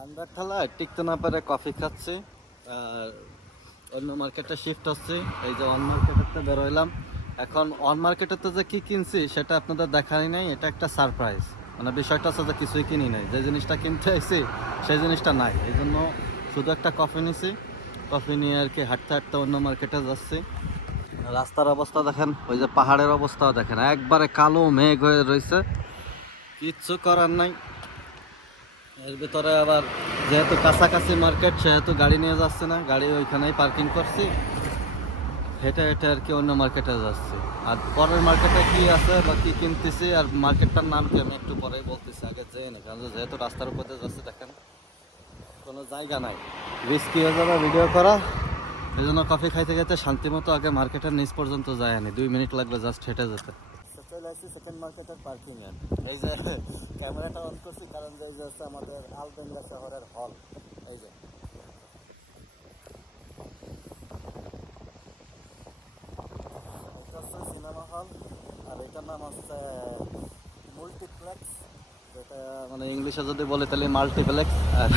ঠান্ডার ঠেলায় টিকতে না পারে কফি খাচ্ছি আর অন্য মার্কেটে শিফট হচ্ছি। এই যে অন মার্কেটেতে বেরোইলাম। এখন অন মার্কেটেতে যে কি কিনছি সেটা আপনাদের দেখাই নাই, এটা একটা সারপ্রাইজ। মানে বিষয়টা হচ্ছে যে কিছুই কিনি নাই, যে জিনিসটা কিনতে আইছি সেই জিনিসটা নাই, এই জন্য শুধু একটা কফি নিছি। কফি নিয়ে আর কি হাঁটতে হাঁটতে অন্য মার্কেটে যাচ্ছি। রাস্তার অবস্থা দেখেন, ওই যে পাহাড়ের অবস্থাও দেখেন, একবারে কালো মেঘ হয়ে রয়েছে, কিচ্ছু করার নাই। এর ভিতরে আবার যেহেতু কাছাকাছি মার্কেট সেহেতু গাড়ি নিয়ে যাচ্ছে না, গাড়ি ওইখানেই পার্কিং করছি। হেঁটে হেঁটে আর কি অন্য মার্কেটে যাচ্ছি। আর পরের মার্কেটে কি আছে বা কি কিনতেছি আর মার্কেটটার নাম কি আমি একটু পরেই বলতেছি, আগে যেয়ে না, কারণ যেহেতু রাস্তার উপর দিয়ে যাচ্ছি দেখেন কোনো জায়গা নাই, রিস্কি হয়ে যাবে ভিডিও করা। এই জন্য কফি খাইতে খাইতে শান্তি মতো আগে মার্কেটের নিচ পর্যন্ত যায়নি, 2 মিনিট লাগবে জাস্ট হেঁটে যেতে। চলে আসছি সেকেন্ড মার্কেটের পার্কিং এ। এই যে ক্যামেরাটা অন করছি কারণ এই যে হচ্ছে আমাদের আলবেঙ্গা শহরের হল। এই যে এটা হচ্ছে সিনেমা হল, আর এটার নাম হচ্ছে মাল্টিপ্লেক্স, যেটা মানে ইংলিশে যদি বলে তাহলে মাল্টিপ্লেক্স, আর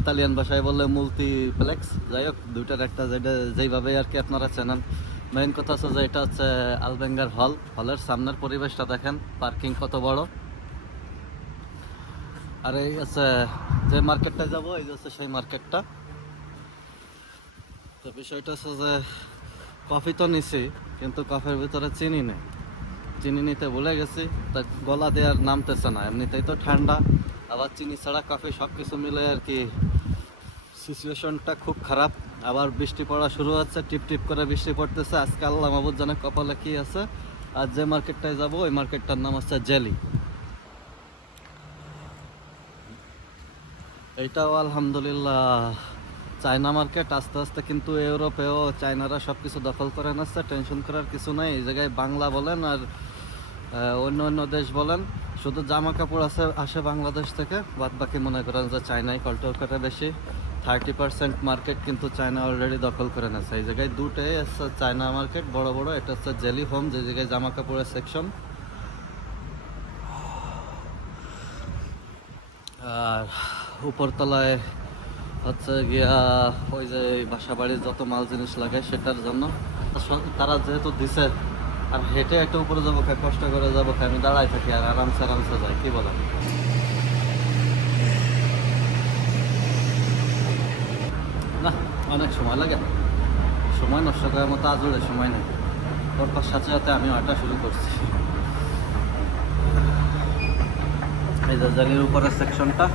ইতালিয়ান ভাষায় বললে মুলটিপ্লেক্স। যাই হোক, দুইটার একটা, যেটা যেইভাবে আর কি আপনারা চেনেন। মেইন কথা হচ্ছে যে এটা হচ্ছে আলবেঙ্গার হল। হলের সামনের পরিবেশটা দেখেন, পার্কিং কত বড়। আর এই হচ্ছে যে মার্কেটটা যাবো, এই যে হচ্ছে সেই মার্কেটটা। তো বিষয়টা হচ্ছে যে কফি তো নিছি, কিন্তু কফির ভিতরে চিনি নেই, চিনি নিতে ভুলে গেছি। তা গলা দেওয়ার নামতেছে না, এমনিতেই তো ঠান্ডা, আবার চিনি ছাড়া কফি, সব কিছু মিলে আর কি সিচুয়েশনটা খুব খারাপ। আবার বৃষ্টি পড়া শুরু হচ্ছে, টিপ টিপ করে বৃষ্টি পড়তেছে। আজকে আল্লাহ মাহবুব জানে কপালে কি আছে। আর যে মার্কেটটায় যাবো ওই মার্কেটটার নাম হচ্ছে জেলি। এইটাও আলহামদুলিল্লাহ চায়না মার্কেট। আস্তে আস্তে কিন্তু ইউরোপেও চায়নারা সব কিছু দখল করে নিচ্ছে, টেনশন করার কিছু নাই। এই জায়গায় বাংলা বলেন আর অন্য অন্য দেশ বলেন, শুধু জামা কাপড় আসে বাংলাদেশ থেকে, বাদ বাকি মনে করেন যে চায়নাই কন্ট্রোল করে বেশি। 30% মার্কেট কিন্তু চায়না অলরেডি দখল করে নিচ্ছে। এই জায়গায় দুটোই আছে চায়না মার্কেট বড় বড়। এটা হচ্ছে জেলি হোম, যে জায়গায় জামা কাপড়ের সেকশন। আর উপরতলায় হচ্ছে গিয়া ওই যে বাসা বাড়ির যত মাল জিনিস লাগে সেটার জন্য। তারা যেহেতু দিছে, আর হেঁটে একটা উপরে যাবো খাই, কষ্ট করে যাবো খাই, আমি দাঁড়াই থাকি আর আরামসে আরামসে যাই, কি বলেন? না, অনেক সময় লাগে, সময় নষ্ট করার মতো আজও সময় নেই। ওর সাথে সাথে আমি হাঁটা শুরু করছি। এই যে জালির উপরের সেকশনটা,